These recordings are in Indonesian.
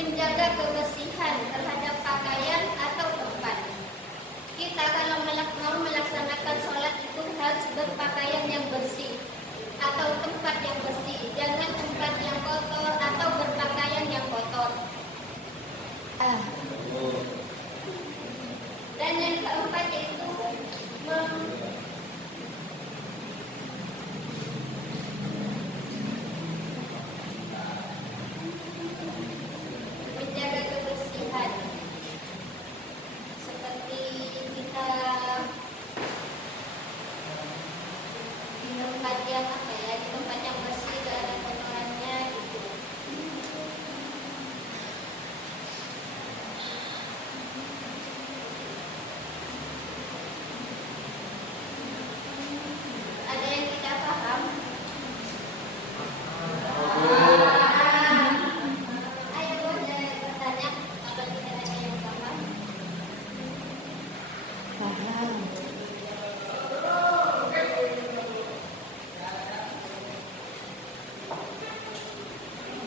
menjaga kebersihan terhadap pakaian atau tempat. Kita kalau mau melaksanakan sholat itu harus berpakaian yang bersih atau tempat yang bersih, jangan tempat yang kotor atau berpakaian yang kotor. Dan yang keempat yaitu menjaga kebersihan, seperti kita di tempat yang di tempat yang bersih, tidak ada kotorannya gitu. Ada yang tidak paham? Ayo boleh bertanya apabila ada yang paham.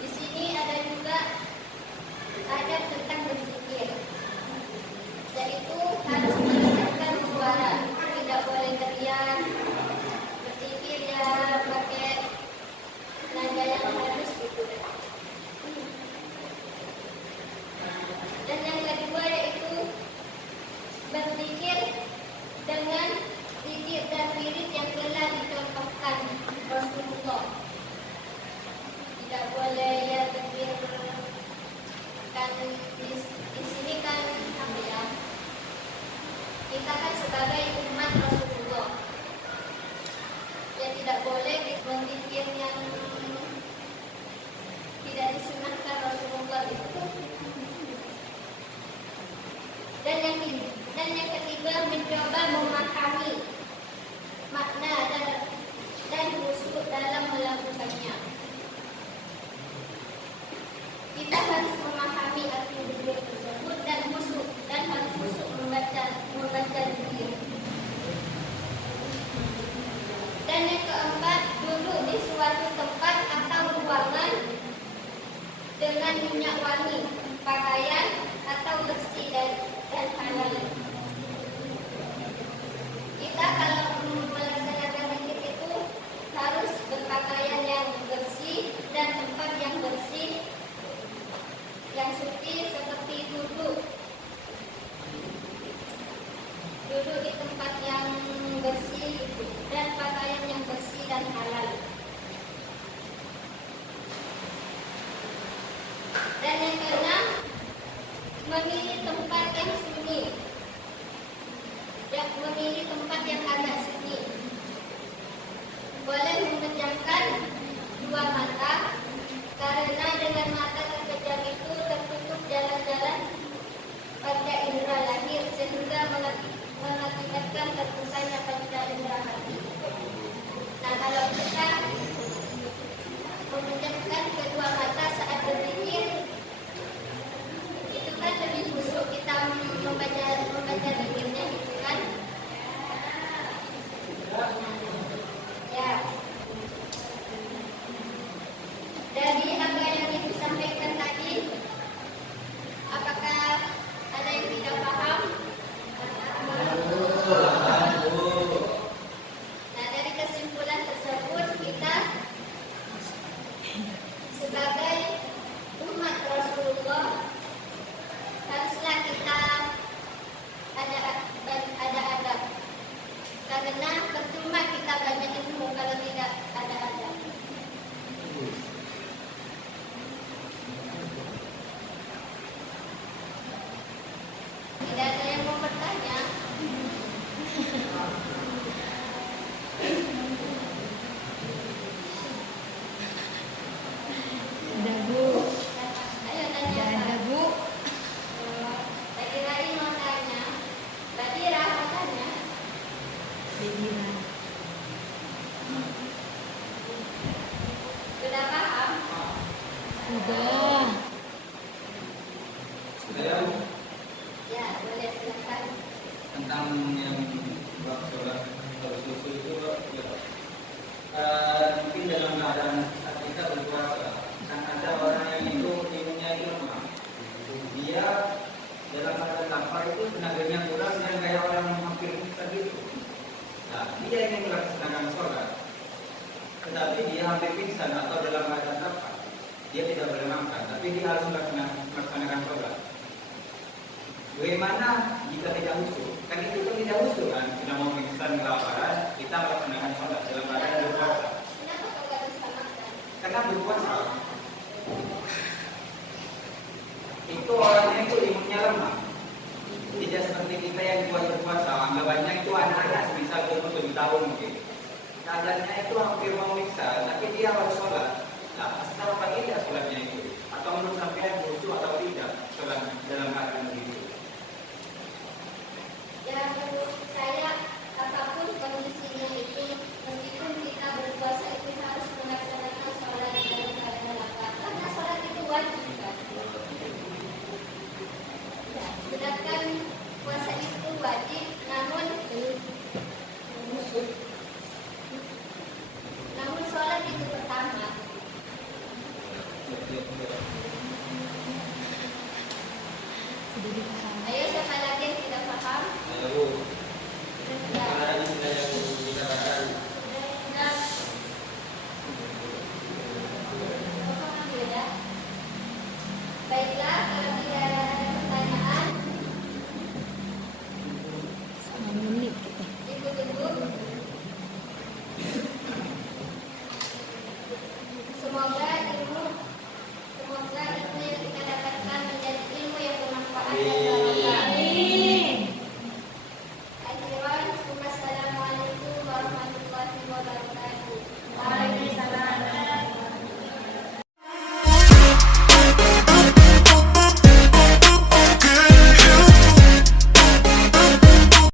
Di sini ada juga ada tentang berzikir, yaitu harus meningkatkan suara, tidak boleh teriak. Berzikir ya pakai nada yang halus gitu. Dan yang kedua yaitu berzikir dengan zikir dan wirid yang telah dicontohkan Rasulullah. Tidak boleh ya zikir kan di sini kan apa ya? Kita kan sebagai umat Rasulullah, ya tidak boleh berzikir yang tidak disunahkan Rasulullah itu. Dan yang ketiga mencoba memahami makna dan khusyuk dalam melakukannya. Kita harus memahami arti zikir tersebut dan harus khusyuk membaca zikir. Dan yang keempat, duduk di suatu tempat atau ruangan dengan minyak wangi, pakaian atau bersih dan halal. Kita kalau melaksanakan zikir itu harus berpakaian yang bersih dan tempat yang bersih, yang suci, seperti duduk di tempat yang bersih dan pakaian yang bersih dan halal. Dan yang keenam, memilih tempat yang sunyi, dan memilih tempat yang agak sunyi. Boleh memejamkan dua mata, karena dengan mata terpejam itu tertutup jalan-jalan pada indera lahir, sehingga mengakibatkan terpusatnya pada indera hati. Nah, kalau kita memejamkan kedua mata saat berzikir, itu kan lebih khusyuk kita membaca zikirnya gitu kan? Ya. Dari apa yang ibu sampaikan tadi, apakah ada yang tidak paham? Nah, dari kesimpulan tersebut kita sebagai umat Rasulullah haruslah kita ada adab, karena percuma kita banyak ilmu kalau tidak ada adab. Tidak ada yang mau bertanya? Ada Bu. Ayo tanya. Ada Bu. Tadi Rai mau tanya. Tadi Ra mau tanya. Bedira. Sudah paham? Sudah. Saya Ya, boleh silakan. tentang yang bab sholat susu itu ya, mungkin dalam keadaan saat kita berpuasa kan ada orang yang itu imunnya itu lemah, tetapi dia hampir pingsan atau dalam keadaan apa, dia tidak boleh makan, tapi dia harus melaksanakan sholat. Bagaimana jika tidak khusyuk? Kan itu kan tidak khusyuk kan? Sudah mau pingsan kelaparan, kita melaksanakan sholat dalam keadaan berpuasa. Kenapa kau gak bisa makan? Karena berpuasa itu orangnya itu imunnya lemah. Tidak seperti kita yang buat berpuasa, anggapannya itu anak-anak misal umur 7 tahun mungkin. Keadaannya itu hampir mau pingsan, tapi dia harus sholat. Nah, secara pagi tidak sholatnya itu, atau menurut sampai khusyuk atau tidak sholat dalam keadaan begitu. Ya menurut saya apapun kondisinya itu, meskipun kita berpuasa itu harus melaksanakan sholat dalam keadaan lapar, karena sholat itu wajib kan. Ya, sedangkan puasa itu wajib, namun sholat itu pertama. Sudah dipahami. Ayo siapa lagi yang tidak paham? Lalu, Sudah. ada sudah yang kita katakan. Sudah. Paham ya? Baiklah.